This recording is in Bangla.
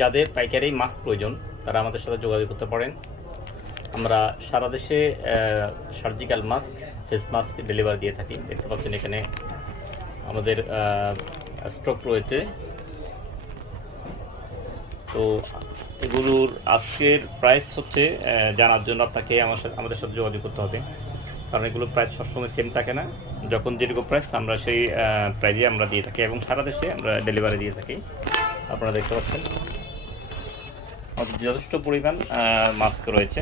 যাদের পাইকারি মাস্ক প্রয়োজন তারা আমাদের সাথে যোগাযোগ করতে পারেন। আমরা সারা দেশে surgical mask, face mask delivery দিয়ে থাকি। দেখতে পাচ্ছেন এখানে আমাদের স্টক রয়েছে। তো এগুলোর আজকের প্রাইস হচ্ছে জানার জন্য আপনাকে আমাদের সাথে যোগাযোগ করতে হবে, কারণ এগুলো প্রাইস সবসময় সেম থাকে না। যখন যেরকম প্রাইস আমরা সেই প্রাইজে আমরা দিয়ে থাকি এবং সারা দেশে আমরা ডেলিভারি দিয়ে থাকি। আপনারা দেখতে পাচ্ছেন আমাদের যথেষ্ট পরিমাণ মাস্ক রয়েছে।